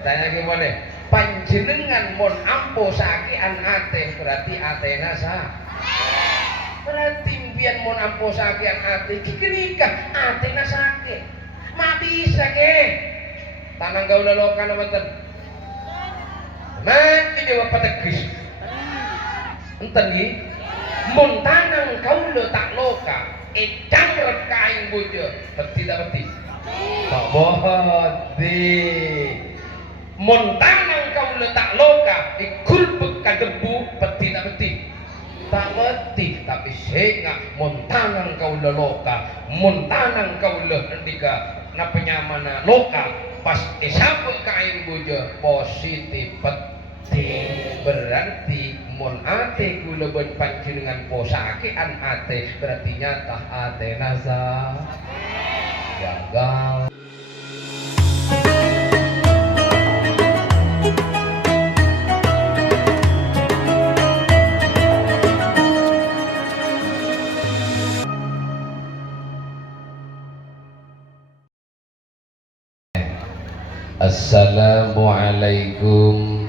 Tanya gimana? Panjenengan mon amposake an ate berarti atena sah. Berarti mbiyen mon amposake an ate dikenika atena sakit. Ma bisa ke? Tanang gaula lokan mboten. Mati dewa pategis. Enten nggih. Mun tanang kaula tak loka, edang rekaing bojo, beti tak beti. Tak bohoti. Mun tanang kaula tak loka, digulbek ka debu, beti tak beti. Tak beti, tapi sengak mun tanang kaula loka, mun tanang kaula ndika na penyamana loka, pas disambut kain bojo positif beti. Berarti mun ate kula ben panjenengan posake an ate berarti nyata ate nasa gagal. Assalamualaikum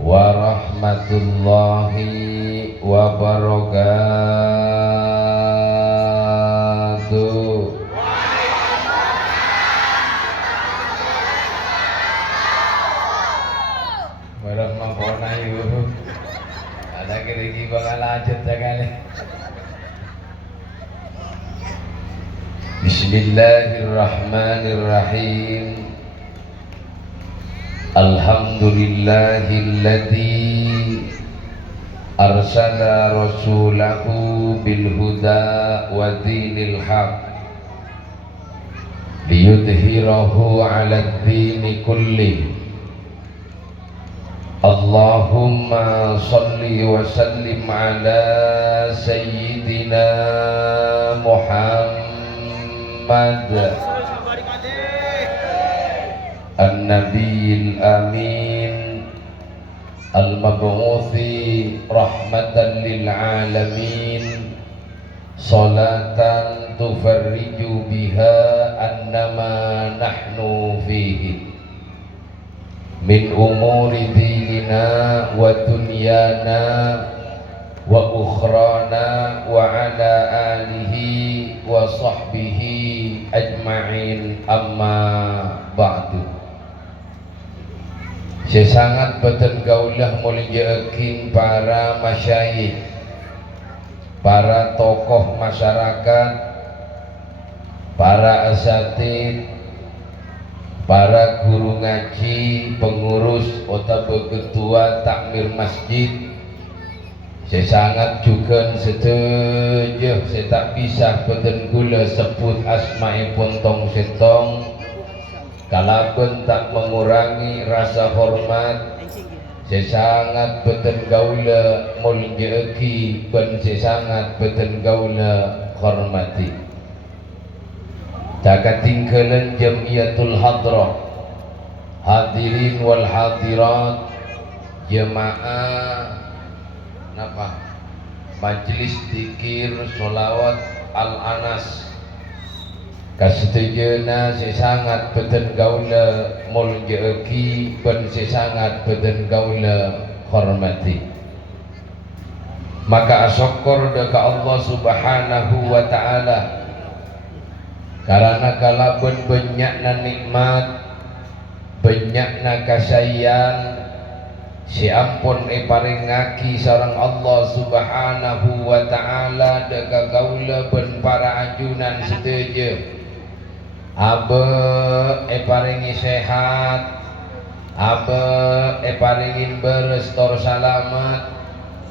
warahmatullahi wabarakatuh. Barang mapona yuk. Ada kiri bakal lanjut sekali. Bismillahirrahmanirrahim. Alhamdulillahilladzi arsala rasulahu bil huda wa dinil haq liyudhhirahu 'ala ad-din kulli. Allahumma shalli wa sallim ala sayyidina Muhammad An-Nabiyil Amin Al-Mab'uthi Rahmatan lil Alamin Salatan tufarriju biha annama nahnu fihi min umuri dinina wa dunyana wa ukhrana wa ala alihi wa sahbihi ajma'in amma ba'du. Sesangat beten gaulah muliakin para masyayikh, para tokoh masyarakat, para asatid, para guru ngaji, pengurus atau ketua takmir masjid. Sesangat juga setuju, saya tak bisa beten gula sebut asma'ipun tong setong. Kalaupun tak mengurangi rasa hormat, sesangat beten gaula mulyaki ben sesangat beten gaula hormati. Takatingkelan jamiatul hadrah, hadirin wal hadirat, jemaah napa majlis zikir sholawat al-anas. Kasetujuna sesangat beten gaula mulyaki ben sesangat beten gaula hormati. Maka asyukur deka Allah subhanahu wa ta'ala karena kalaupun banyakna nikmat, banyakna kasayyan, si ampun paring ngaki sareng Allah subhanahu wa ta'ala deka gaula ben para ajunan setuju. Abe paringi sehat, abe paringin berestor salamat,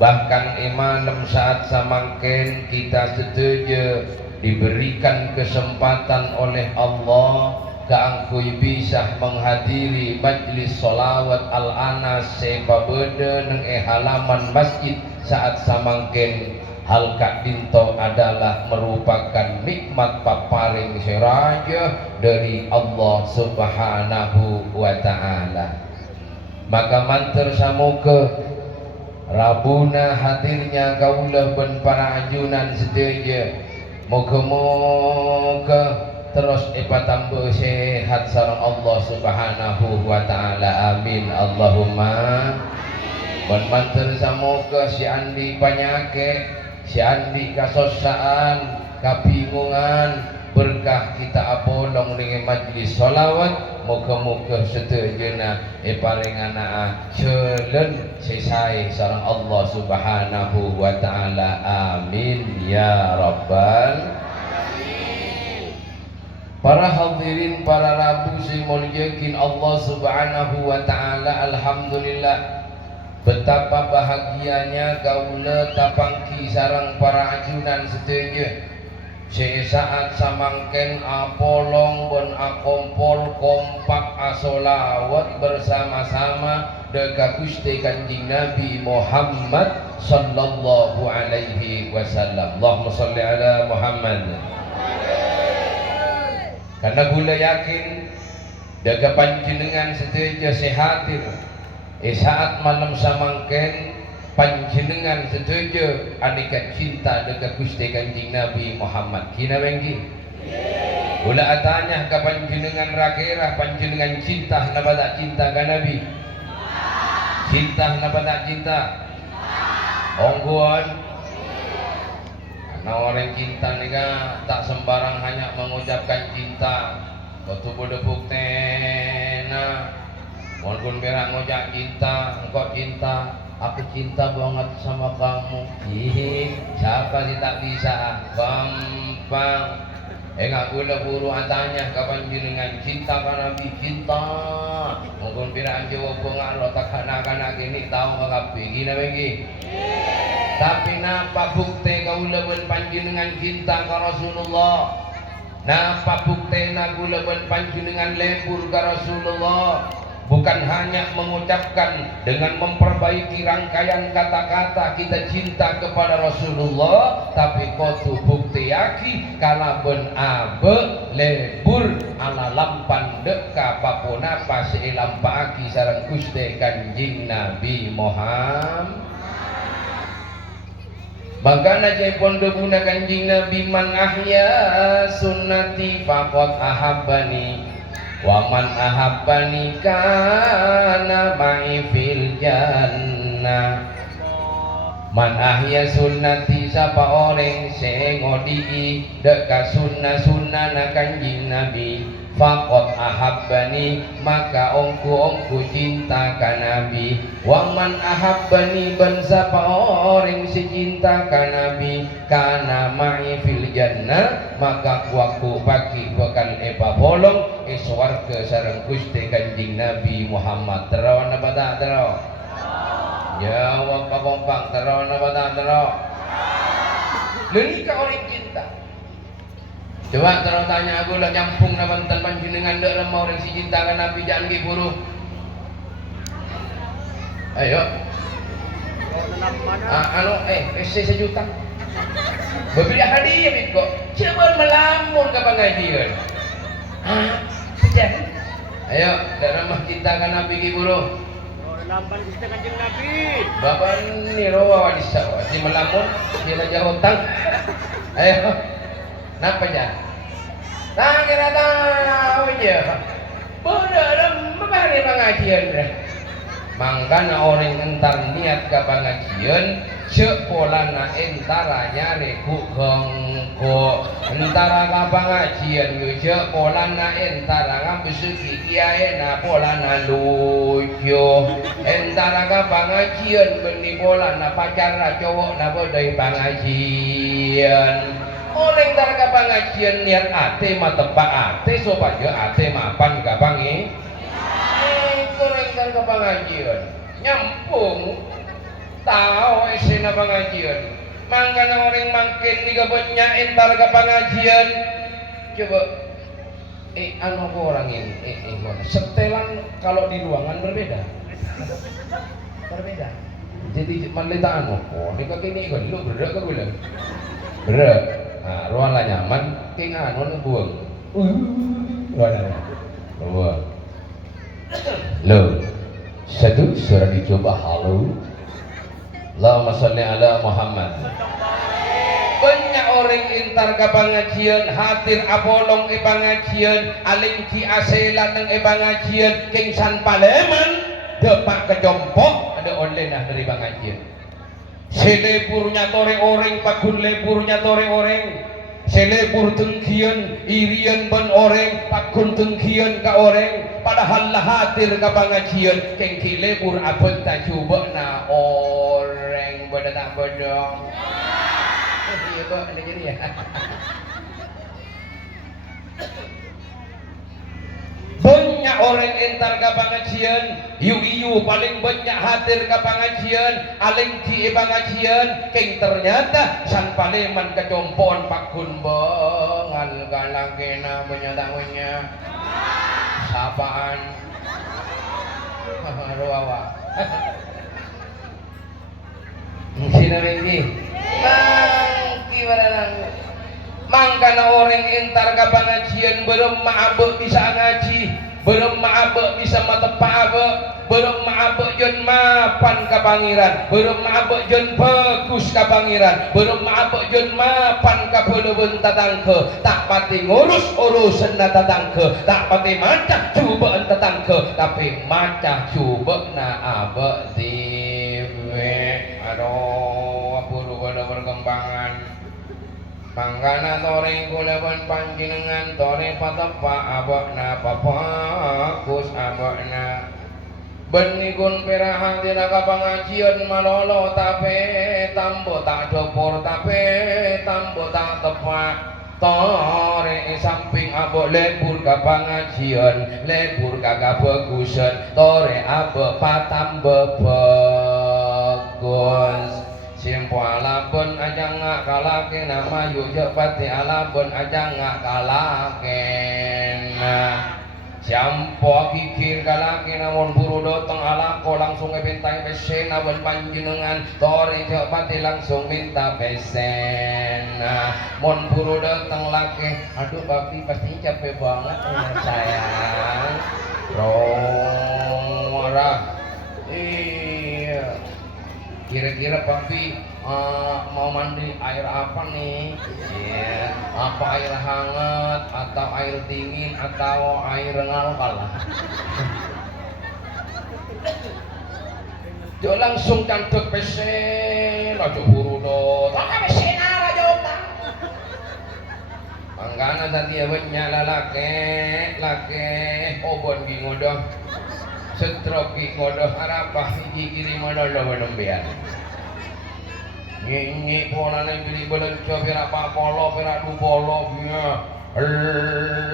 bahkan malam saat samangken kita setuju diberikan kesempatan oleh Allah keangkui bisa menghadiri majlis sholawat al-anas sepabede neng halaman masjid saat samangken. Hal kak dinto adalah merupakan nikmat paparing seraja dari Allah subhanahu wa ta'ala. Maka manter samoga rabuna hadirnya kaulah ben para ajunan sedaja. Moga-moga terus tambah sehat sareng Allah Subhanahu wa taala. Amin Allahumma. Mun manten samoga si Andi panyake, si Andi kasosaan, kabingungan, berkah kita apolong dengan majlis sholawat. Moga-moga setujuna paringana ceuleun sesai sareng Allah Subhanahu wa taala. Amin ya rabbal alamin. Para hadirin, para rabu sing mulyakin Allah Subhanahu wa taala, alhamdulillah betapa bahagianya gaula tapangki sareng para ajunan setuju sesaat samangken apolong ben akompol kompak asolawat bersama-sama deka Gusti Kanjeng Nabi Muhammad sallallahu alaihi wasallam. Allahumma shalli ala Muhammad. Karena gula yakin deka panjenengan setuju sehatir saat malam samangken panjenengan setuju aneka cinta dekat Gusti Kanjeng Nabi Muhammad. Kina bengki ulah atanya ke panjenengan rakira panjenengan cinta napa tak cinta ka Nabi? Cinta napa tak cinta? Ongguan karena orang cinta nika tak sembarang hanya mengucapkan cinta. Waktu bodebuk tena walaupun berak ngojak cinta, engkau cinta, aku cinta banget sama kamu. Ih, siapa sih tak bisa? Gampang. Enggak gula buru atanya kapan jenengan cinta karena Nabi cinta. Mungkin berak jawab pengaruh tak kana gini tahu kapi gina bagi. Tapi napa bukti kau leben panjenengan cinta ke Rasulullah? Napa bukti na gula ben panjenengan lebur ke Rasulullah? Bukan hanya mengucapkan dengan memperbaiki rangkaian kata-kata kita cinta kepada Rasulullah, tapi kotu bukti yaki kala ben abe lebur ala lampan deka papona pas ilampaaki sareng Gusti Kanjeng Nabi Muhammad. Bagana jai pondok guna Kanjeng Nabi, man ahya sunnati faqad ahabbani wa man ahabbani kana ma'i fil jannah. Man ahya sunnati, sapa orang sing ngodii deka sunnah na Kanjeng Nabi, faqad ahabbani, maka ongku cinta ka Nabi. Wa man ahabbani, ban sapa orang si cinta ka Nabi, kana ma'i fil jannah, maka kuaku bagi bakal bolong swarga sareng Gusti Kanjeng Nabi Muhammad. Terawan apa tak teraw? Jawab Pak Kompak, terawan apa tak teraw? Lenika orang cinta. Coba terus tanya aku lah nyampung na bantal panjenengan dek lemah orang si cinta kan Nabi jangan giburu. Ayo. Sejuta. Berbeda hadiah kok. Coba melamun ke pengajian. Sejak. Ayo, dak ramah cinta kan Nabi giburu. Lamban Gusti Kanjeng Nabi. Bapak ni rawa wadisa, si melamun, si raja hutang. Ayo. Napa ya? Tak kira tahu je. Bodoh, membahari pengajian dah. Mangkana orang entar niat ke pengajian, sepolana entara nyari kugongko. Entara ke pengajian, sepolana entara ngambil suki kiai na polana lucu. Entara ke pengajian, benih polana pacar cowok na bodai pengajian. Orang targa pengajian niat ate mah tepak ate supaya ate mapan gapangi. Orang targa pengajian nyampung tahu esena pengajian. Mangkana orang makin tiga banyak entar ke pengajian. Coba anu orang ini setelan kalau di ruangan berbeda. Berbeda. Jadi malita anu ini kok ini kan lu berak ke bulan. Berak. Nah, ruangan nyaman, tinggal anu buang. Ruangan. Buang. Lo, satu surat dicoba halo. Allahumma sholli ala Muhammad. Banyak orang intar ka pangajian hadir abolong e pangajian aling ki aselan ng e pangajian king San Paleman depak kejompok ada online nah dari pangajian selebur tore orang pagun lebur tore orang selebur tengkian irian ban orang pagun tengkian ka orang padahal lah hadir ka pangajian king ki lebur abot ta coba na orang beda tak bodong. Iya kok ada jadi ya. Banyak orang entar ke pengajian, iu paling banyak hadir ke pengajian, aling ki pengajian, keng ternyata San Paleman kecompon pakun bengal galakena menyatakannya. Sapaan. Ruawa. Sino ini? Mangki barang. Mangkana orang entar ka pengajian belum maabek bisa ngaji, belum maabek bisa matepa abek, belum maabek jen mapan ka pangeran, belum maabek jen bagus ka pangeran, belum maabek jen mapan ka peuleun tatangke, tak pati ngurus urusan tatangke, tak pati macah cubaan tatangke, tapi macah cubana abek diwe. Aduh, buru pada perkembangan. Pangkana toreng kulawan panjenengan tore patepa abakna papakus abakna benikun perahan tina ka pangajian malolo tape tambo tak dopor tape tambo tak tepak tore samping abok lebur ka pangajian lebur kagak bagusan tore abok patam bebagus simpo alabun aja ngak kalake nama yujak pati alabun aja ngak kalake nah simpo kikir kalake namun buru dotong alako langsung ngebintai pesen namun panjenengan tore jak pati langsung minta pesen nah mon buru dotong laki aduh papi pasti capek banget ya sayang rora iya kira-kira papi mau mandi air apa nih? Yeah. Apa air hangat atau air dingin atau air ngalkal? Jo langsung cantik pesen, aja buru do. Tak pesen ara jota. Panggana tadi awetnya lake obon gi ngodoh. Setroki ngodoh arapah iki kiri modal benembian. Nyi polane pilih belenco pira papolo pira dupolo ya.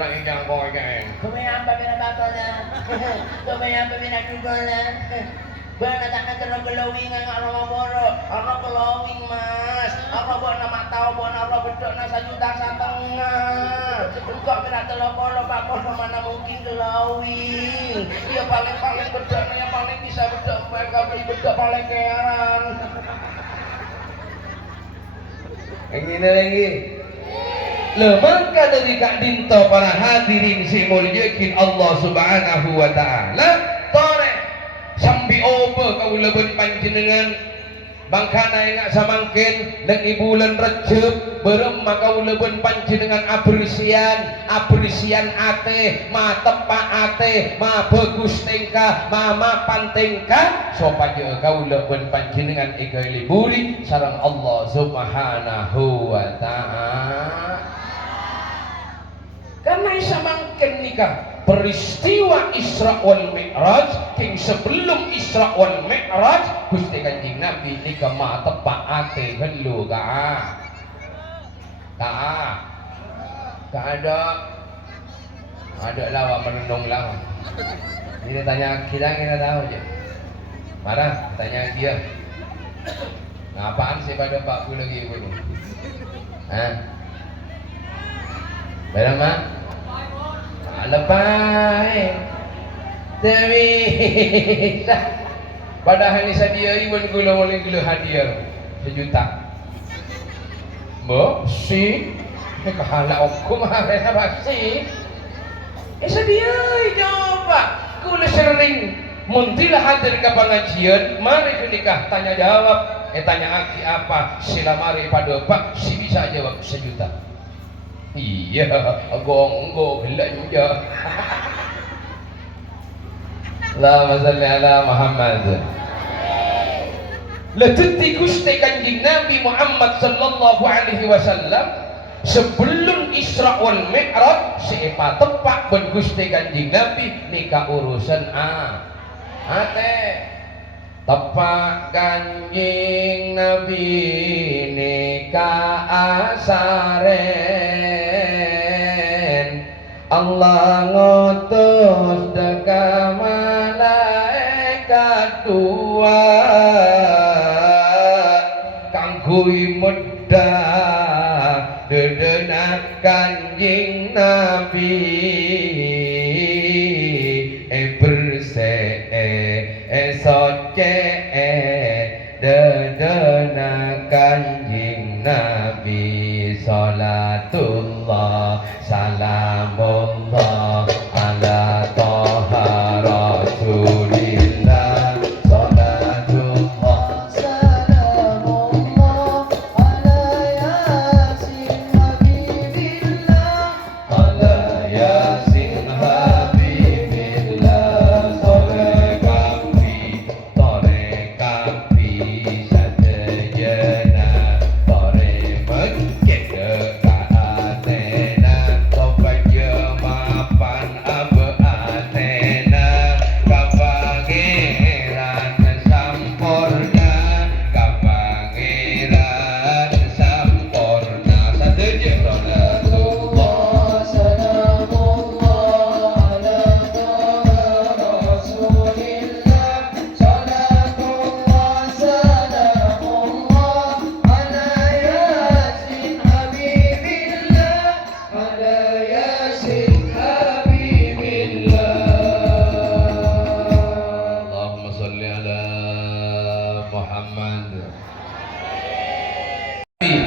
Lah ijang koyeng. Kumaya apa pira batola? Kumaya apa pira dugola? Bana tak terus glowing nang boro. Ana glowing Mas. Apa bona mak tau bona ora bedokna 1,5 juta. Engkau pira telopolo papono mana mungkin glowing. Ya paling bedokna yang paling bisa bedok mereka beli bedok paling kearan. Ini lagi. Maka dari Kak Dinto para hadirin si muliakin Allah Subhanahu wa taala tore sambil oba kaulaban panjenengan bangkana enak samangkin dan bulan Rejab berem maka uleban panjenengan apresian ate ma tepak ate ma bagus tingkah ma mapan tingkah supaya kaulaban panjenengan ika liburi sareng Allah Subhanahu wa taala karena samangkin nikah peristiwa Isra wal Mi'raj king sebelum Isra wal Mi'raj Gusti Kanjeng Nabi nika ma tepak ate helu ka ada lawa menendong lawa ini tanya kita tahu aja marah tanya dia apaan sih pada Pak Bu lagi ibu Barang mah lebay tapi padahal ini sadia iwan gula hadiah 1 juta mbok si kahala aku maharena pasti sadia coba kula sering muntilah hadir ke pengajian mari nikah tanya jawab tanya aki apa sila mari pada pak si bisa jawab 1 juta. Iya gong gelak juga. Allahumma salli ala Muhammad. Leteti Gusti Kanjeng Nabi Muhammad sallallahu alaihi wasallam sebelum Isra wal Mi'raj sepa tepak ben Gusti Kanjeng Nabi nikah urusan ate tepak Kanjeng Nabi nikah asaren Allah ngutus deka malaikat tua kanggo medhah dedenak Kanjeng Nabi bersih soce dedenak Kanjeng Nabi salatullah salamullah ala toha rasulillah salatullah salamullah ala yasin habibillah ala yasin habibillah sore kapi satejana sore mekit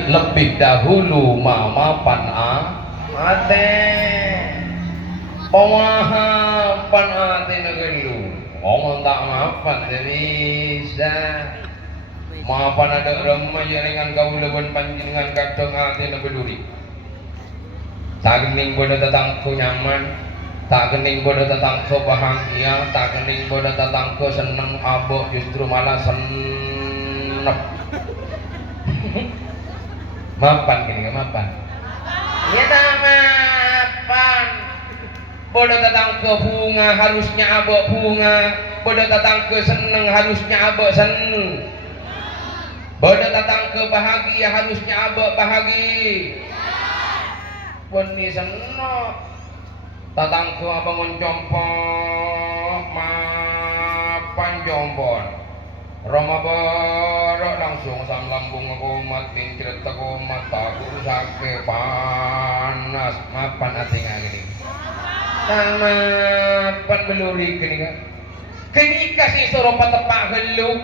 lebih dahulu mamapan ate pemahapan ate negelu ngomong tak maafan bisa maafan ada remah jaringan kau leban panjenengan kadang ate nebeduri tak kening bodo tetangku nyaman tak kening bodo tetangku bahagia tak kening bodo tetangku seneng abok justru malah senep mapan gini kan mapan ya tak mapan bodo datang ke bunga harusnya abok bunga bodo datang ke seneng harusnya abok seneng bodo datang ke bahagia harusnya abok bahagia boni seneng datang ke abang mencompok mapan jompon Roma barok langsung sam lambung umat tincret umat takut sakit panas mapan hati gini mapan beluri gini kan kini kasih suruh patepak geluk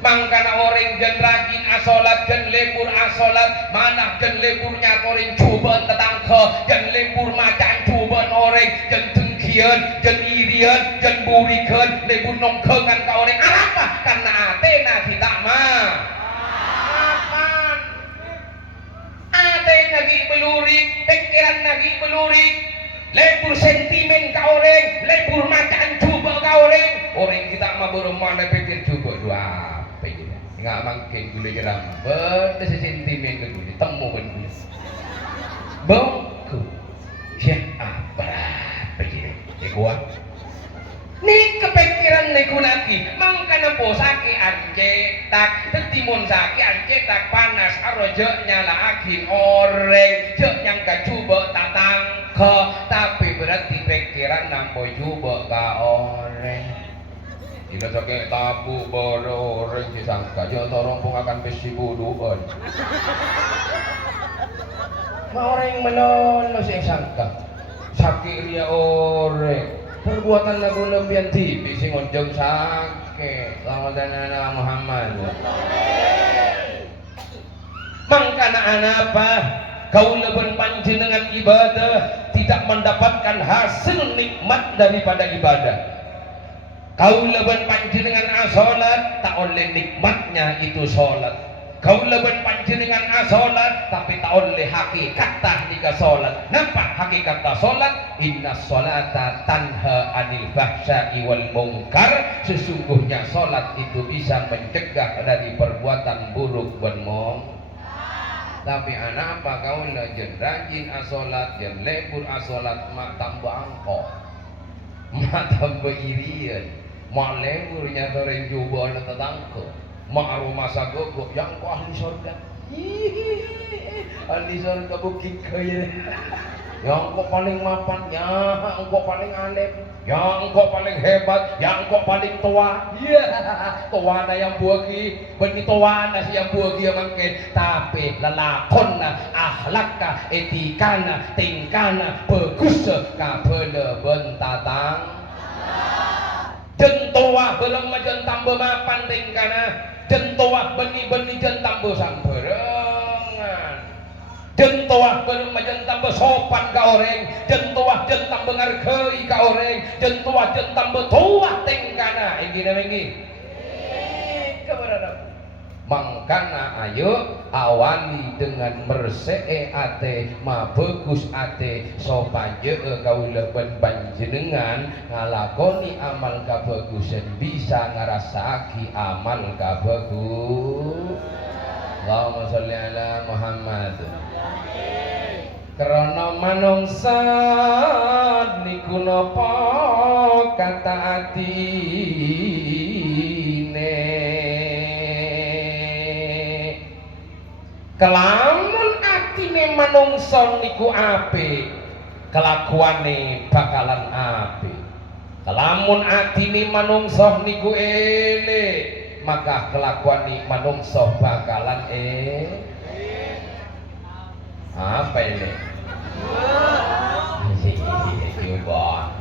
mangkana orang jen rajin asolat jen lebur asolat manah jen leburnya orang coba tetangga jen lebur macan coba orang jen tengkian jen irian jen burikan lebur nongkengan ke orang apa karena Atena kita mah mapan Atena lagi belurik pikiran lagi belurik lebur sentimen ke orang lebur macan coba ke orang kita mah berumah pikir coba dua nggak mungkin gula geram benda sentimen ke gula temu kan gula bongku siapa begini kuat nih kepikiran niku lagi mangkana posake ancetak tertimun saki ancetak panas arojo nyala agin oreng jek yang kacuba tatang ke tapi berarti pikiran nampo cuba ka oreng jika sakit tabu baru orang disangka jangan torong pun akan besi buduan orang menolong si sangka sakit dia orang perbuatan lagu lebihan tipi si ngonjong sakit sama dan Muhammad mangkana apa kau leben panjenengan ibadah tidak mendapatkan hasil nikmat daripada ibadah Kaula ban panjenengan asolat tak oleh nikmatnya itu solat. Kaula ban panjenengan asolat tapi tak oleh hakikat nika solat. Nampak hakikat solat? Inna solata tanha anil fahsya'i wal munkar. Sesungguhnya solat itu bisa mencegah dari perbuatan buruk dan munkar. Tapi anak apa kaula jen rajin asolat, jen lebur asolat, mak tambah angkok, mak tambah irian. Mak leburnya sering coba anak tetangga, mak rumah sagogok yang kau ahli surga, ahli surga bukit kaya, yang kau paling mapan, yang kau paling alim, yang kau paling hebat, yang kau paling tua, tua na yang buagi, benih tua na yang buagi yang mungkin, tapi lalakon na, akhlak ka, etika na, tingkah na, bagus ka bela bentatang. Jentoa belum majan tambah mapan tingkana, jentoa benih-benih jen tambah samberengan, jentoa belum majan tambah sopan ka orang, jentoa jen tambah ngargai ka orang, jentoa jen tambah tua tingkana. Ini keberadaan. Mangkana ayo awali dengan mersee ate ma bagus ate sopaje kaula ben panjenengan ngalakoni amal kabagusan bisa ngrasaki amal kabagus. Allahumma sholli ala Muhammad. Krana manungsa niku napa kata atine, kelamun atine manungsa niku apik, kelakuane bakalan apik. Kelamun atine manungsa niku elek, maka kelakuane manungsa bakalan apa ini? Coba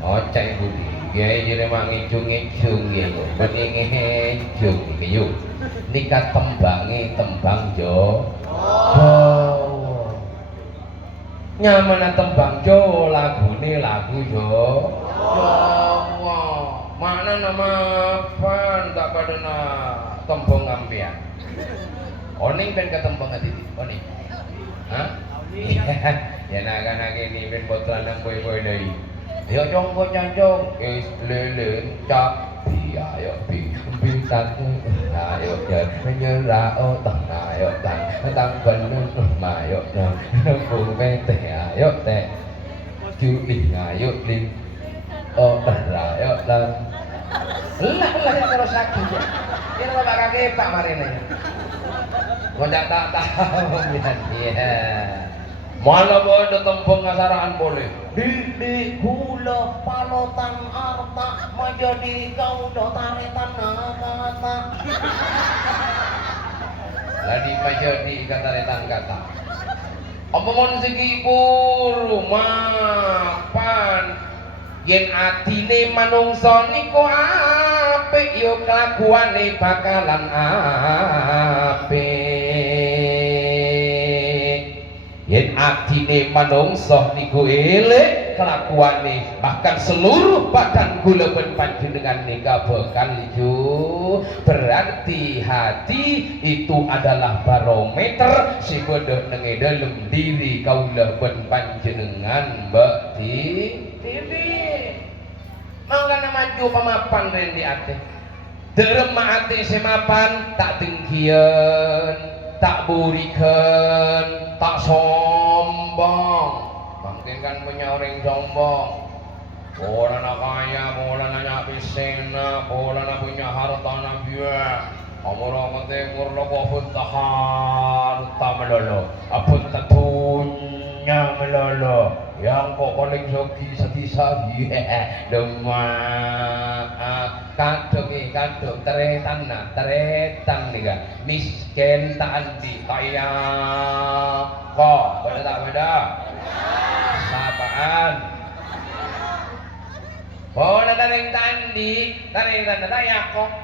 oceng budi ya jadi mangicung-ngicung gitu bening ngicung gitu nikah tembangi tembang Jawa nyaman tembang Jawa lagune lagu Jawa mana nama apa tak pada na tembang ampian oning ben ketembang hati oning hah? Ya naga-naga ini ben potranang boy-boy dari yo congko cancong is leleng cap ayo bi tak ayo jan menyerah otak ayo tang bener ayo nang nembung pete ayo teh cuy ayo ling ayo lan lah yang terus sakit ya ini lo bakal kepak marine gua tak tahu ya malah ada tembang ngasaraan boleh di hula palotan arta menjadi kau taretan mata ladi menjadi kataretan kata omong segi puru mapan yen atine manungsa niku apik yo kelakuane bakalan apik. Yen atine manungsa niku elek kelakuane bahkan seluruh badan kula ben panjenengan nika bakal ijo. Berarti hati itu adalah barometer sing bodho nang dalem diri kaula ben panjenengan mbak Tibi. Mangkana maju pamapan rendi ate. Derem ate semapan tak tinggian, tak burikan, tak sombong. Mungkin kan punya orang sombong. Bola nak kaya, bola nak pisena, bola nak punya harta nak biar. Amor timur lo pun tahan, tak melolo. Apun tatunya melolo. Yang kok paling joki sabi-sabi kadung teretan nih kan miskin tak andi kaya kok beda tak beda sapaan bola taring tandi taring tanda tayak kok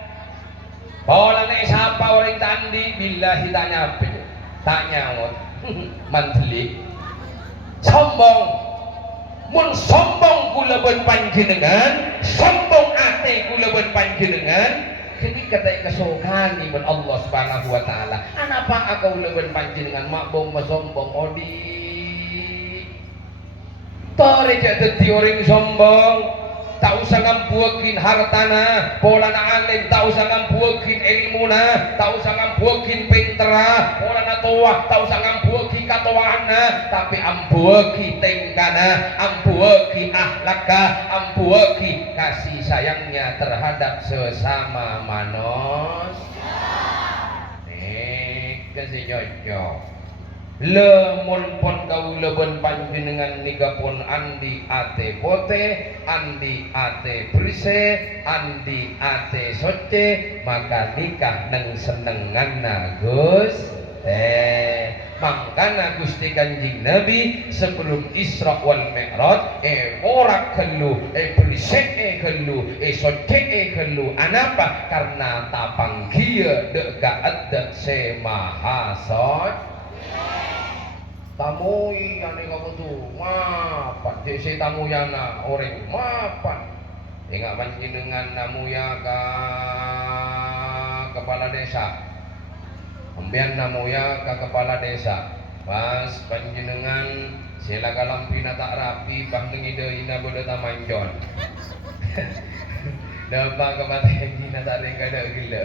bola nek sapa orang tandi billahi tak nyampe tak nyawut manteli sombong mun sombong kula ben panjenengan, sombong ate kula ben panjenengan, ketika tay kesokan ibn Allah Subhanahu wa taala. Anapa akau leben panjenengan mak bom sombong odi. Tore jak dadi orang sombong. Tak usah ngambuakin hartana, polana alim, tak usah ngambuakin ilmuna, tak usah ngambuakin pintera, polana toah, tak usah ngambuakin katoana, tapi ambuaki tengkana, ambuaki ahlaka, ambuaki kasih sayangnya terhadap sesama manusia. Nih, kasih cocok. Lemun pon kaula ben panjenengan niga pun andi ate pote, andi ate bersih, andi ate soce, maka nikah neng senenganna Gus. Mangkana Gusti Kanjeng Nabi sebelum Isra wal Mi'raj ora kelu bersih kelu soce kelu. Anapa? Karena tapang kieu deka adek se maha tamui ane kamu tuh mapan jese tamu yana orang mapan enggak panjenengan namu ya ka kepala desa ambian namu ya ka kepala desa pas panjenengan sila kalampina tak rapi bah ngide ina bodo tamanjon dapat kematian ina tak ada gila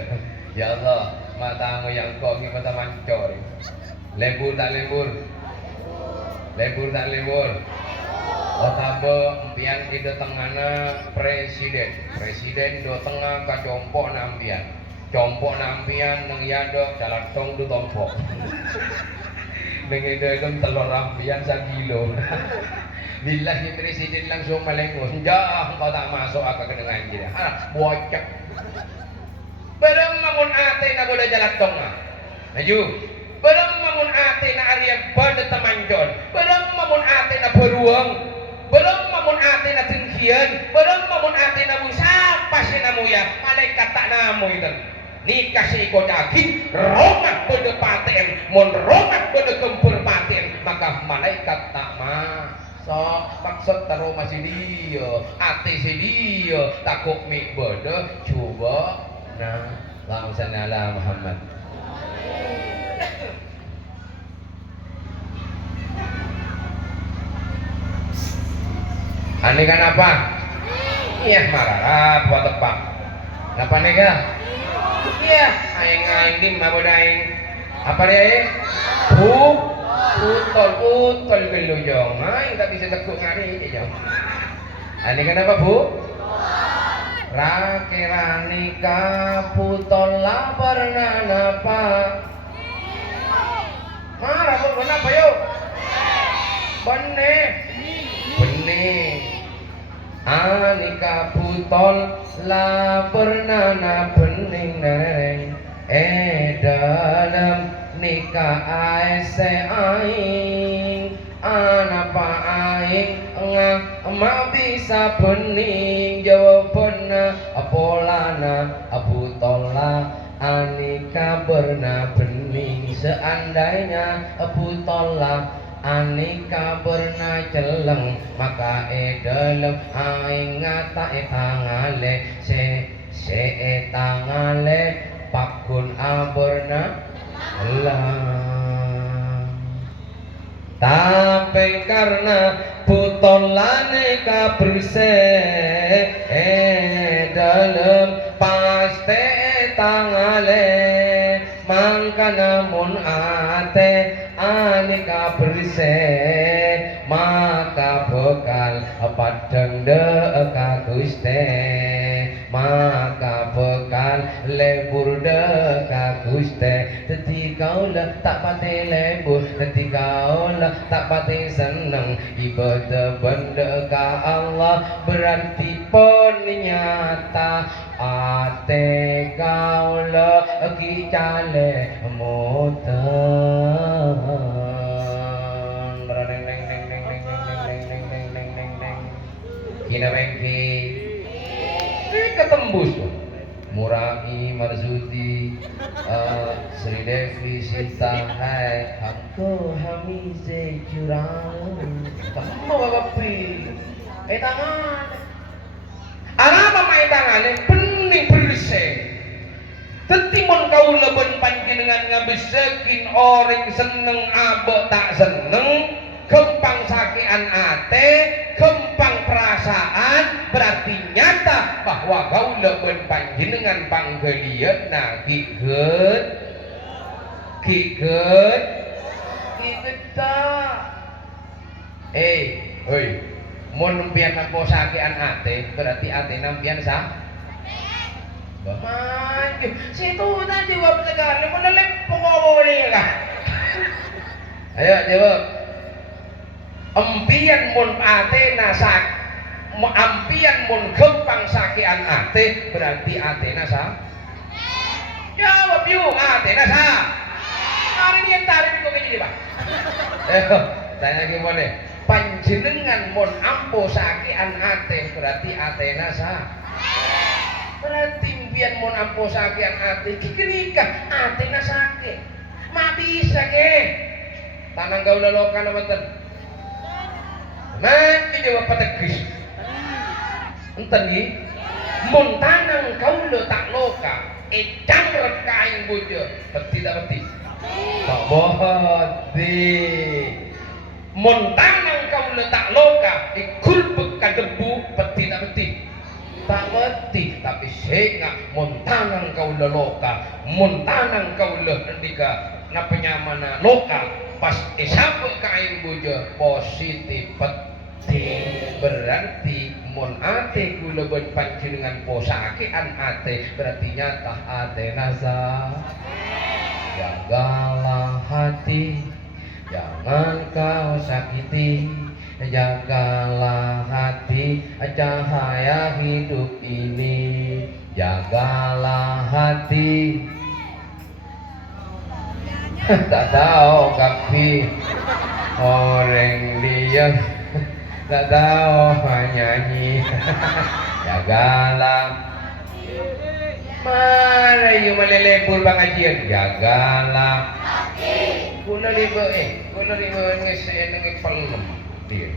ya Allah matamu yang kau ngi mata mancor lembur tak lembur lebur tak lebur otabo empian di tengahna presiden do tengah ka compok nampian nang yado calatong du tompok nang idem telur rampian sakilo billahi presiden langsung melengos jah kau tak masuk akak kedengan dia bocak bareng mamun ate na goda calatong maju barang mamun ate na Arya pada temanjon, barang mamun ate na beruang, barang mamun ate na tingkian, barang mamun ate na siapa si namu ya, malaikat tak namu itu. Nikah si iko daging, romak pada paten, mon romak pada kempur paten, maka malaikat tak masuk. Maksud taruh masih dia, ate si dia, takut mik bodoh, coba, nah, langsung ala Muhammad. Ani kan apa? Iya marah buat tepak. Napa nega? Iya, aing di mabodaing. Apa dia? Putol gelujong. Aing tak bisa tekuk ngari ini jong. Ani kan apa bu? Rakirani ka putol la pernah napa? Marah bu kenapa yuk? Benih. Anika putol la pernah bening nereng dalam nikah aise aing anapa aing ma bisa bening jawabanna apolana abutola anika pernah bening seandainya abutola anika pernah celeng maka dalam aing ngata tangale se tangale pakun aborna lah tapi karena putolane ka bersih dalam paste tangale mangka namun ate anika bersih maka bekal padang deka Guste maka bekal lembur deka Guste dadi kaula tak pati lembur dadi kaula tak pati seneng ibadah benda ka Allah berarti pun nyata ate kaula ki cale moten kina bengki ketembus Murai Marzudi Sri Devi Sita Hai Aku Hamize Jurang kamu bapak pi tangan. Apa main tangannya pening bersih. Tetimun kau leben panjenengan ngabesekin orang seneng abek tak seneng, kempang sakian ate, kempang perasaan, berarti nyata bahwa kau leben panjenengan panggeliat nah giget tak. Hoi, mau nempian aku sakian ate, berarti ate nampian sah. Maju, situ tadi jawab segala, mana lempung boleh lah. Ayo jawab. Empian mun ate nasak, ampian mun kempang sakian ate, berarti ate nasa. Jawab yuk, ate nasa. Hari ini yang tarik itu begini pak. Ayo, tanya gimana? Panjenengan mun ampo sakian ate, berarti ate nasa. Berarti impian mon ampo sakian ate kikenikah ate na sakit mati sakit tanang gaul lolokan abatan mati jawab pategis enten ni mon tanang gaul tak loka edang rekaing bojo tidak beti tak bohoti mon tanang gaul tak loka ikul bekan debu tidak beti tak ngerti tapi sehingga montanang kau leloka montanang kau lendika napenyamana loka pas isabe kain bojo positif penting berarti mon ate kula ben panjenengan posakean ate berarti nyata ate nasa jagalah hati jangan kau sakiti jagalah hati cahaya hidup ini jagalah hati tak tahu tapi orang dia tak tahu nyanyi jagalah mari yuk melelebur pengajian jagalah guna liba ngesen ngek pelem dia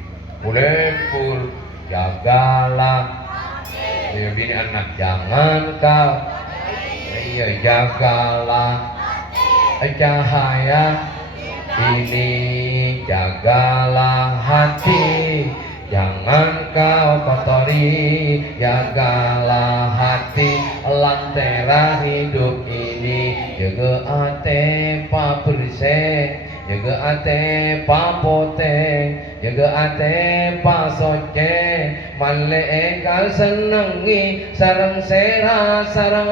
boleh pun jagalah dia bini anak jangan kau iya jagalah cahaya ini jagalah hati jangan kau kotori jagalah hati lantera hidup ini jaga ate pa bersih jaga ate pa pote jaga ate pa soce malaikat senengi sarang sera sarang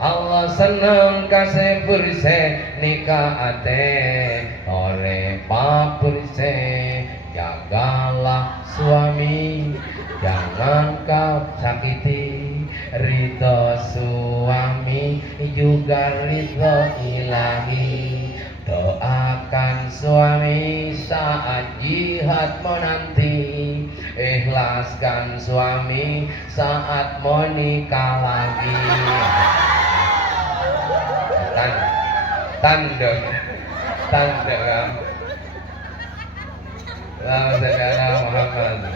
Allah seneng kasih bersih nikah ate ore pa bersih jagalah suami jangan kau sakiti ridho suami juga ridho ilahi doakan suami saat jihad menanti ikhlaskan suami saat menikah lagi tanda kan saudara Muhammad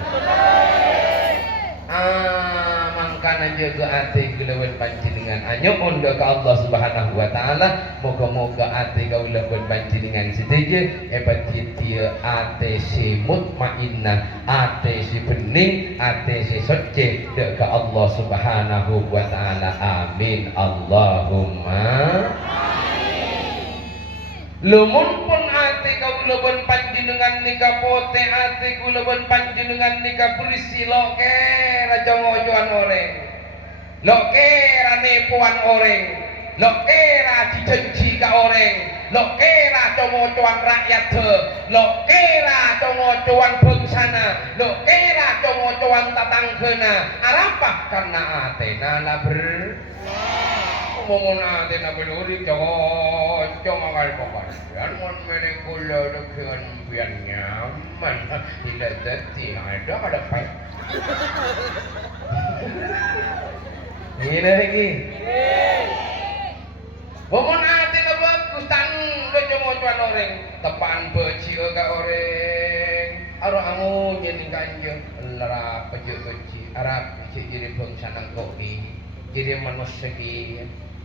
mangkana jaga ati gulawan panjenengan anyun ka Allah Subhanahu wa taala moga-moga ati gulawan panjenengan sedeje epatia ati si mutmainnah ati si bening ati si suci ka Allah Subhanahu wa taala amin Allahumma lumun pun ati kaulaban panjenengan nika pote ati kaulaban panjenengan nika berisi loke raja ngojoan oreng loke ranepuan oreng loke ra dijanji ka oreng loke ra comocoan rakyat he loke ra comocoan bangsana loke ra comocoan tatanggena arapa karena atena la ngomong ate na beluri cocok makan pakaian mon mere kula dekan pian nyaman tidak jadi ada pai ini lagi ngomong ate na bagus tang udah cuma orang tepan beci ka orang Ara amun yen kanjeng lara peje keci arab jadi bangsa nang koki jadi manusia ki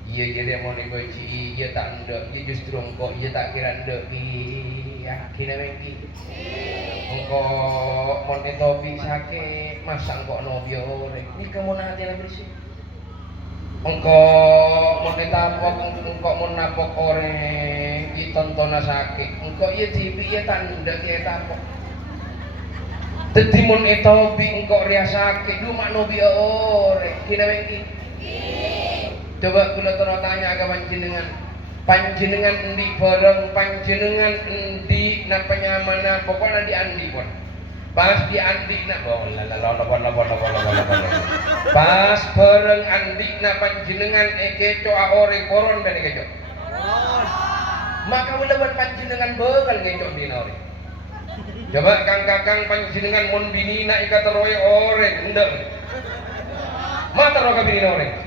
iya jadi mau dibaci iya tak ndak iya justru engkau iya tak kira ndak ya kira lagi engkau mau topi sakit masang kok nobio ini kamu nanti lah bersih engkau mau ditapok engkau mau napok orang ditonton sakit engkau iya TV iya tak ndak iya tapok tetimun etobi engkau ria sakit lu mak nobio orang kira lagi coba kula terus tanya ke panjenengan endi bareng panjenengan endi na penyamanan pokoknya di andi pun pas di andi na pas bareng andi na panjenengan keco ore koron ben keco maka wala ban panjenengan begal keco dina ore coba kang kakang panjenengan mun binina ika teroe ore ndek mata ro ka binina ore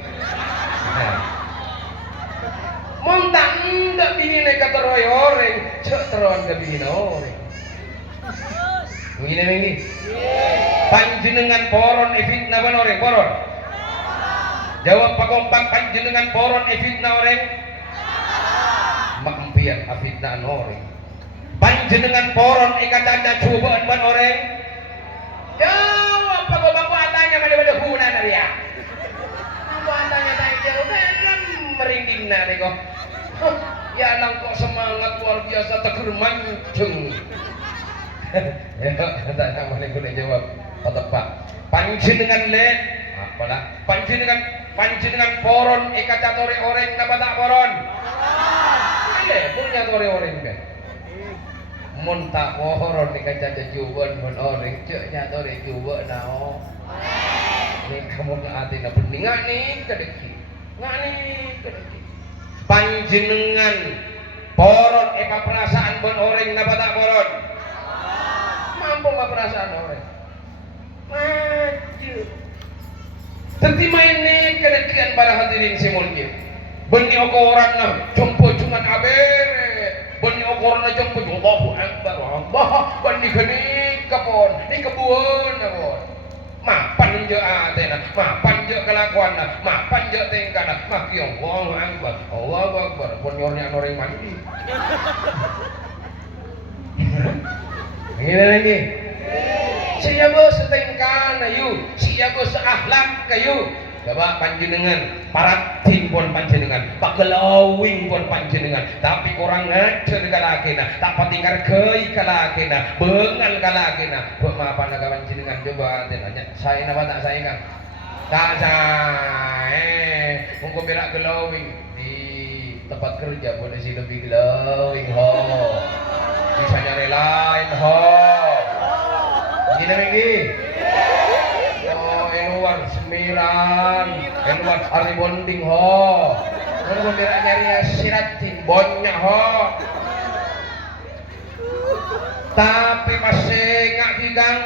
montang ndak bingine kata roy oreng cek teron ke bingine oreng begini ini panjenengan poron fitnah ban oreng poron jawab pakompak panjenengan poron fitnah oreng maempian fitnah oreng panjenengan poron katanya cobaan ban oreng jawab pakompak atanya mana huna dia tanya jauh merinding nak kok ya nang kok semangat luar biasa tegur mancung ya tanya mana boleh jawab tepat panjenengan le apalah panjenengan poron catori oreng napa tak poron le punya tori oreng kan mun tak poron caca juban mun oreng cek nyatori juban nao ini kamu ngati na bening ngani kedeki panjenengan poron eka perasaan bon oreng napa tak poron mampu ma perasaan oreng maju teti maine kedekian para hadirin simon kieu beuni orang na jompo cuman abere beuni orang na jompo Allahu akbar Allah beuni geni kapon ni kebueun apon mapan je atena mapan je kelakuanna mapan je tingkahna mak yo Allahu akbar pun nyornya orang mandi ngene lagi siapa setingkah ayu siapa seakhlak kayu coba panjenengan parating pun panjenengan pagelawing pun panjenengan tapi kurang ngajar kalakena tak patingkar gei kalakena bengal kalakena pemapan aga panjenengan coba tanya saya napa tak saya kang tak saya mungko berak glowing di tempat kerja boleh sih lebih glowing ho bisa nyari lain ho gini lagi luar sembilan luar hari bonding ho nunggu berak-beraknya siratin bonnya ho tapi masih ngak higang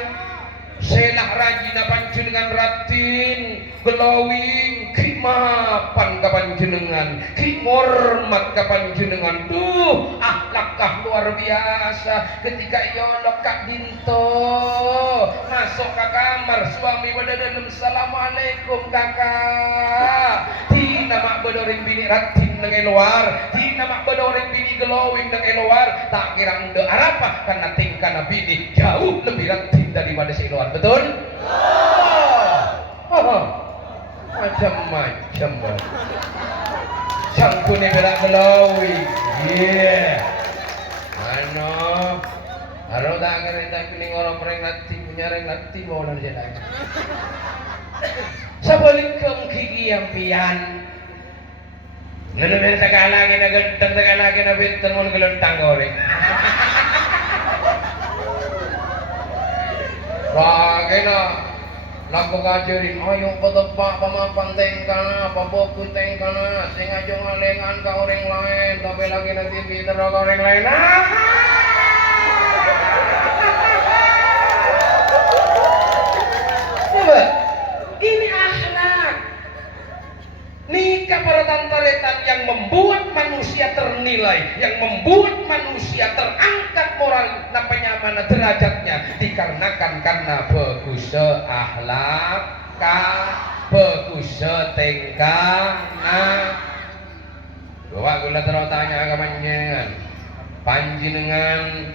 selah rajina panjenengan ratin glowing ki mapan ka panjenengan ki ngormat ka panjenengan duh akhlakah luar biasa ketika yolok kak dinto masuk ke kamar suami pada dalam assalamualaikum kakak tina mak bedoring bini ratin nang luar tina mak bedoring bini glowing nang luar tak kira unda arapa karena tingkah bini jauh lebih ratin daripada si luar betul? Macam-macam sangkune berak glowing Haro tak kereta kuning orang pereng lati punya reng lati mau nanti jalan. Sebalikum kiki yang pian. Nenek segala kena genteng segala kena bintang mon gelentang goreng. Wah kena laku ngajarin ayo petepak pamapan tengkana paboku tengkana sing aja ngalengan ka orang lain tapi lagi nanti kita ka orang lain coba ini akhlak nikah para tantaretan yang membuat manusia ternilai yang membuat manusia terangkat moral dan penyamanan derajatnya dikarenakan karena bagus akhlak bagus tingkah bahwa gula terus tanya agamanya panjenengan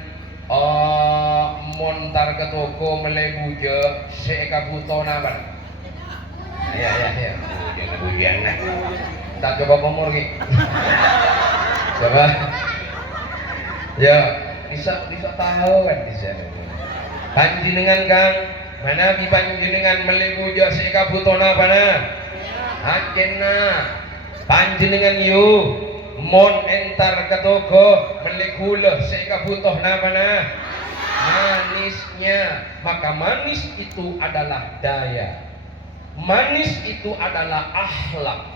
montar ke toko melebuja seeka buto naban ya jangan hujan nah tak coba ngomong lagi coba ya bisa tahu kan bisa panjenengan kang mana di panjenengan melebuja seeka buto naban ajenna panjenengan yu mon entar ke toko beli gula sehingga butuh namanya manisnya maka manis itu adalah daya manis itu adalah akhlak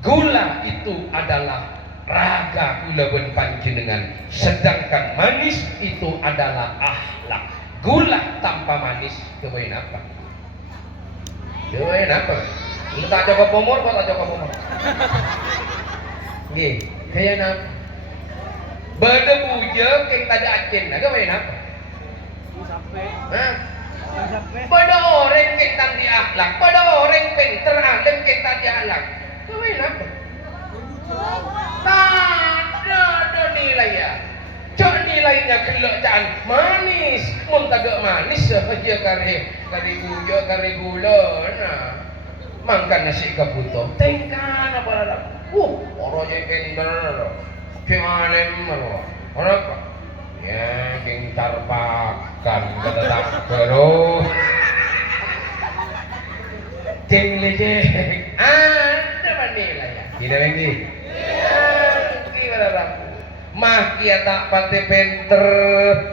gula itu adalah raga gula ben panjenengan sedangkan manis itu adalah akhlak gula tanpa manis kebain apa lu tak coba pomor kok tak coba pomor nggih, kaya napa? Bade bujeng keng tadi acen, naga main apa? Hah? Bade orang keng tadi akhlak, bade orang pinter alim keng tadi akhlak. Kau main apa? Tak ada nilai ya. Cok nilainya kelocaan manis, mun tagak manis saja kari gula, nah. Mangkan nasi kaputo, tengkan apa dah? Orang yang kender, kemalem mana? Orang apa? Ya, keng tarpakan kata tak perlu. Keng leceh, ada mana ya? Tidak lagi. Gimana? Makia tak pati pinter,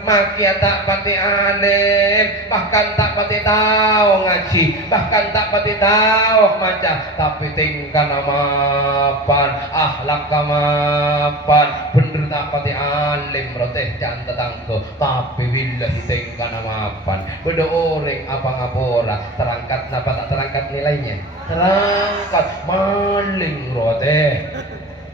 makia tak pati alim, bahkan tak pati tahu ngaji, bahkan tak pati tahu maca, tapi tingkah mapan, akhlak mapan, bener tak pati alim, roteh jangan tetangga, tapi billahi tingkah mapan. Beda orang apa ngapora, terangkat napa tak terangkat nilainya, terangkat maling roteh.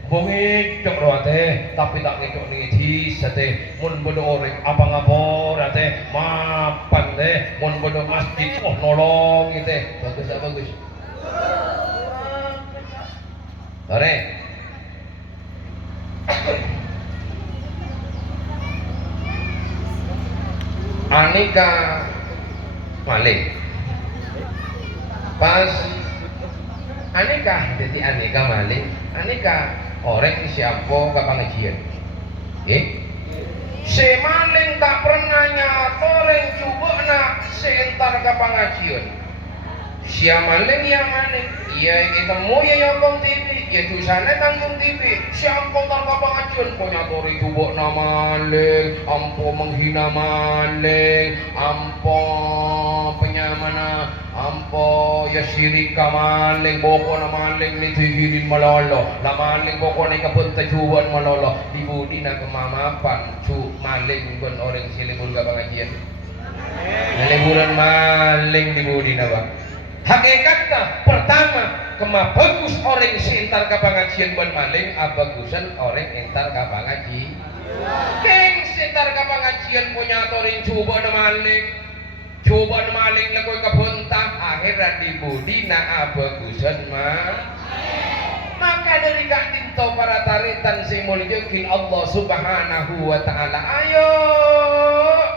Bungicok rote tapi tak ngikut niki sate mun bodo orang apa ngapor teh mapan teh mun bodo masjid nolong teh bagus Sore Anika Malik pas Anika jadi Anika Malik Anika orang siapa ke pengajian si maling tak pernah nyata orang coba nak seentar ke pengajian si maling ya maling iya ketemu ya nyokong TV ya tulisannya tanggung TV siapa tak ke pengajian kok nyatori coba na maling ampo menghina maling ampo penyamana ampo ya sirika maling boko na maling ni tihirin malolo la maling boko na ikapunta juwan malolo dibudi na kemamapan cu maling pun orang silibur ka pengajian liburan maling dibudi na ba hakikatnya pertama kema bagus orang entar ka pengajian pun maling abagusan orang entar ka pengajian keng entar ka pengajian punya toring coba na maling coba maling lakoy kabuntang akhirat dibudi na abagusan maka dari kak tinto para taritan si mulyakin Allah subhanahu wa ta'ala ayo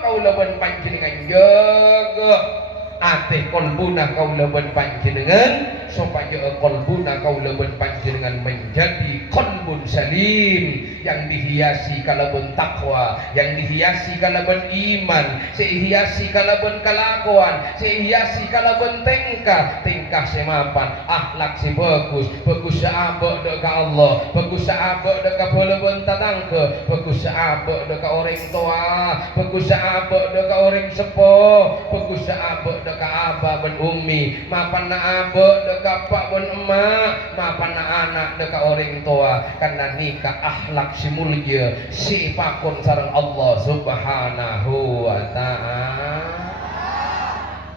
kau lawan panjenengan jaga ateh kolbuna kau lawan panjenengan supaya kolbuna kau lawan panjenengan menjadi kolbun salim yang dihiasi kalaban takwa yang dihiasi kalaban iman sehiasi kalaban kelakuan sehiasi kalaban tingkah semapan akhlak si bagus saabak dek Allah bagus saabak dek balaban tatangga bagus saabak dek orang tua bagus saabak dek orang sepuh bagus saabak dek abah ben umi mapan na abak dek pak ben emak mapan na anak dek orang tua karena nikah akhlak si mulia si pakun sareng Allah subhanahu wa ta'ala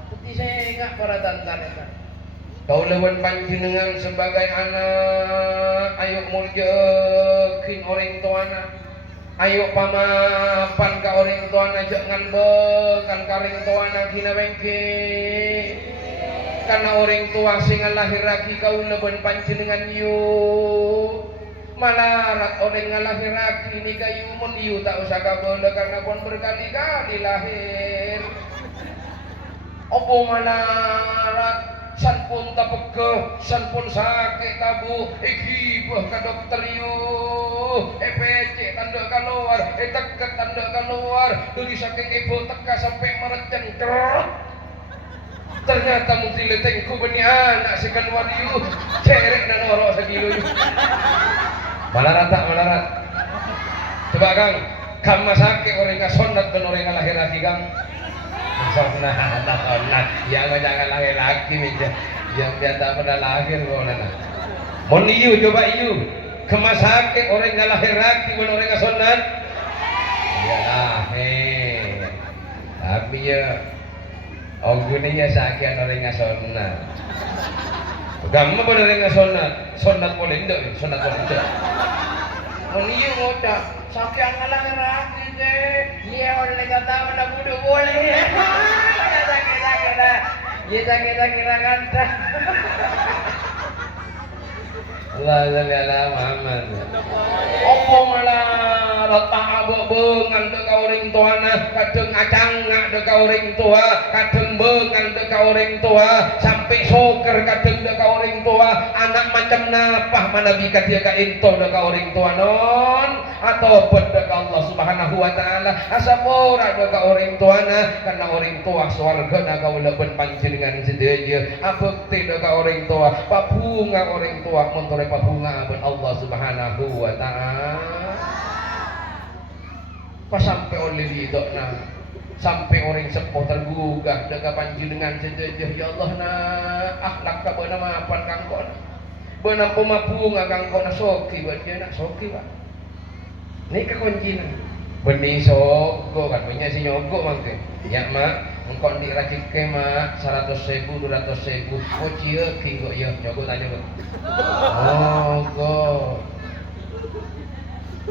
putih saya ingat para tantan kau lawan panjenengan sebagai anak ayo mulyakin orang tua ayo pamapan ka orang tua na jangan kan karing tua na kinabengke karena orang tua sing lahiraki kaula ben panjenengan yu malarat orang ngalahiraki ni kayu mun yu tak usah kabele karena pun berkali-kali lahir opo malarat san pun tapeke san pun sakit tabu iki buah ka dokter yu EPC tanda keluar teket tanda keluar dari saking ibu teka sampai merecen krot ternyata mesti letengku beni anak si keluar yu cerek dan orok segilo yu malarat tak malarat coba kang kama sakit orang ngasonat dan orang ngalahir lagi kang sonat tak sonat yang jangan lahir lagi meja yang dia tak pernah lahir boleh nah mon iu coba iu kama sakit orang ngalahir lagi dan orang ngasonat ya lahir tapi ya oguninya sakit orang ngasonat gamma pada orang ngasonat sonat boleh enggak sonat boleh enggak mon iu ngoda sakit ngalahir lagi deh dia oleh kata mana budu boleh kita kira kata Allah ala Muhammad opo malah letak abok bengan dek orang tua nah kadang acang dek orang tua kadang bengan dek orang tua sampai soker kadang dek orang tua anak macam napah mana bika dia ka into dek orang tua non atau bedek Allah subhanahu wa ta'ala asapora dek orang tua nah karena orang tua swarga na kaula ben panjenengan sedaya abekti dek orang tua babunga orang tua montore babunga ben Allah subhanahu wa ta'ala pas sampai oleh lidokna sampai orang sepuh tergugah deka panjenengan sedaya ya Allah na akhlak ka beuna mapan kangkon beuna pemabunga kangkon soki buat dia nak soki Pak ni ka kuncina benih sogo kan punya si nyogo mangke ya mak engkau diracik ke mak 100.000 200.000 oh cia kinggo ya nyogo tanya Pak oh go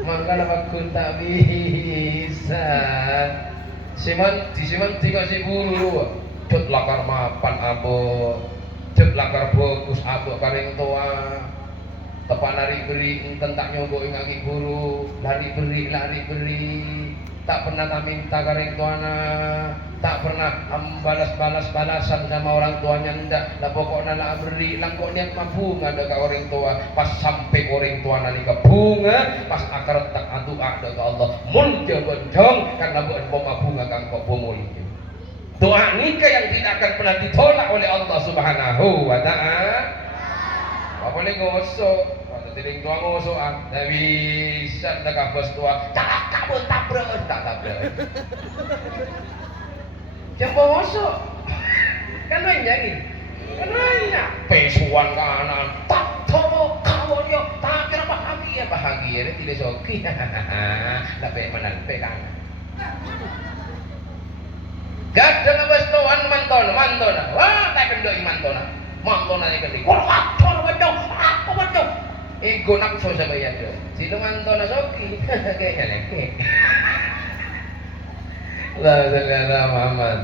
makanya aku tak bisa siman tiga si bulu cut lakar mapan abo cut lakar bagus abo karing tua tepan lari beri tentak nyogo ingaki guru lari beri tak pernah tak minta karing tuana tak pernah balas-balasan sama orang tuanya ndak lah pokoknya lah beri langkok niat mabunga deka orang tua pas sampai orang tua nalika bunga pas akar tak doa deka Allah mun jabendong karena bukan pemabunga kang kok pomuli doa nikah yang tidak akan pernah ditolak oleh Allah subhanahu wa ta'ala apa boleh ngosok tiring tua ngosok tak bisa dah kabus tua tak kabun tabrak jempo ngosok kan banyak kan banyak pesuan kanan tak tahu kawan yo tak kira bahagia tidak soki tapi mana pegang gadang abas tuan mantona wah tak kendoi mantona ni kendi wah apa betul ego nak so sa bayan do sino mantona soki kayaknya leke la ilaha Muhammad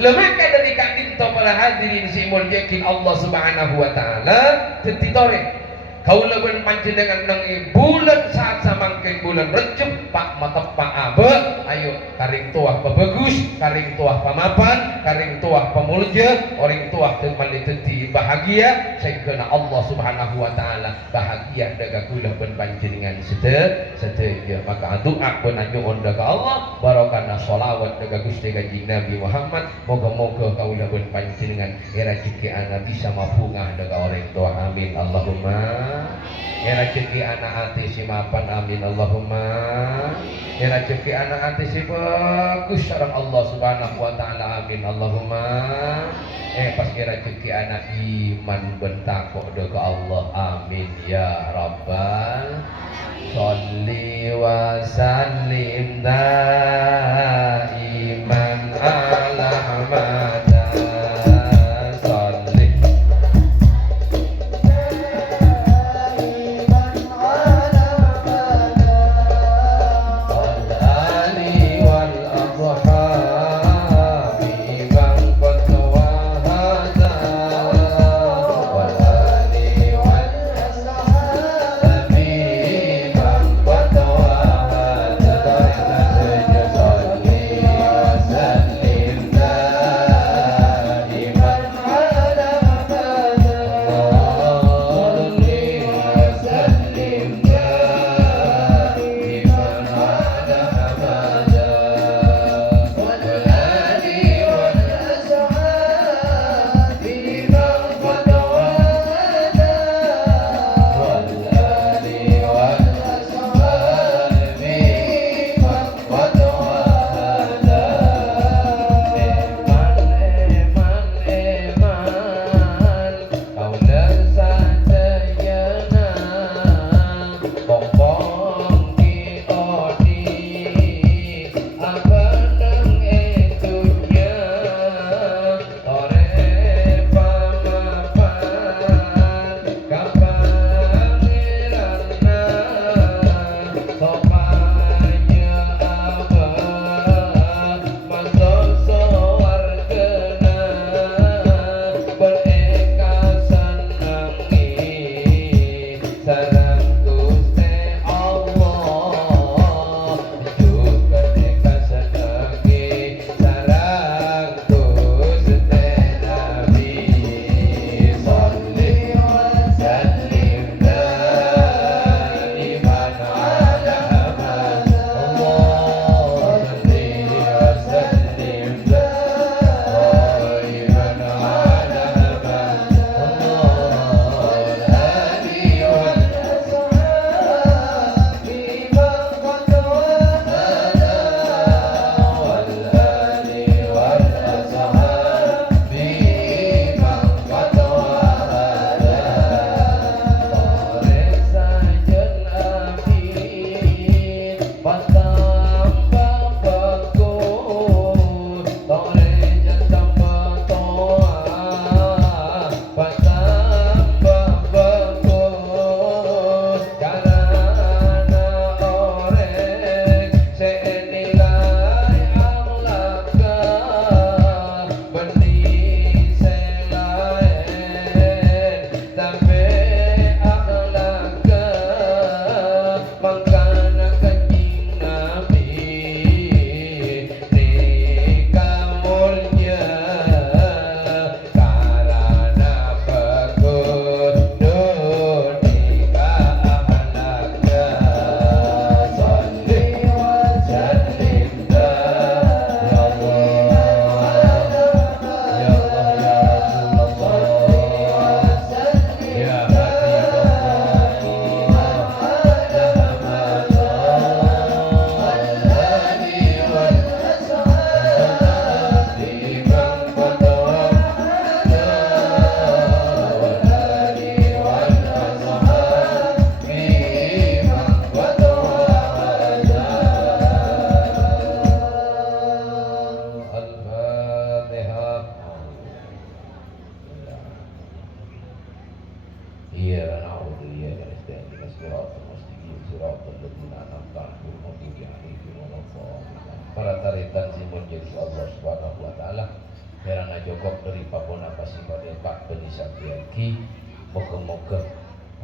lemaka dari kadinto para hadirin simul yakin Allah subhanahu wa ta'ala tetitore kaula ben panjenengan nang bulan saat samangke bulan Rejab pak matepak abe ayo karing tuah bagus karing tuah pamapan karing tuah pamulja orang tuah temali teti bahagia sehingga Allah subhanahu wa ta'ala bahagia daga kula ben panjenengan sedaya maka doa ben nyuwun daga Allah barokana sholawat daga Gusti Kanjeng Nabi Muhammad moga-moga kaula ben panjenengan era rezeki ana bisa mabungah daga orang tua amin Allahumma ya rezeki anak hati si mapan amin Allahumma ya rezeki anak hati si bagus sareng Allah subhanahu wa ta'ala amin Allahumma pas ya rezeki anak iman bentakok ke Allah amin ya rabbal sholli wa sallim daiman ala Muhammad ngajokok dari papona pasti pada pak penisa piaki moga-moga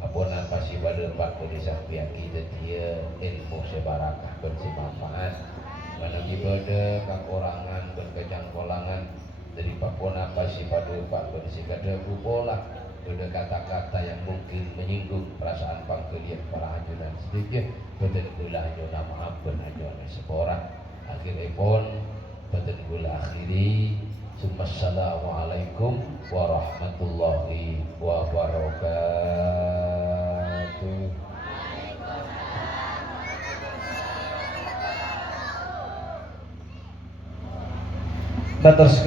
papona pasti pada pak penisa piaki dia ilmu sebarakah bersemanfaat mana ibadah kakorangan berkecangkolangan dari papona pasti pada pak penisa kada kupola ada kata-kata yang mungkin menyinggung perasaan pangkelian para ajunan sedikit betul gula ajunan maafkan ajunan seorang akhirnya pun betul gula akhiri. Assalamualaikum warahmatullahi wabarakatuh. Kita terus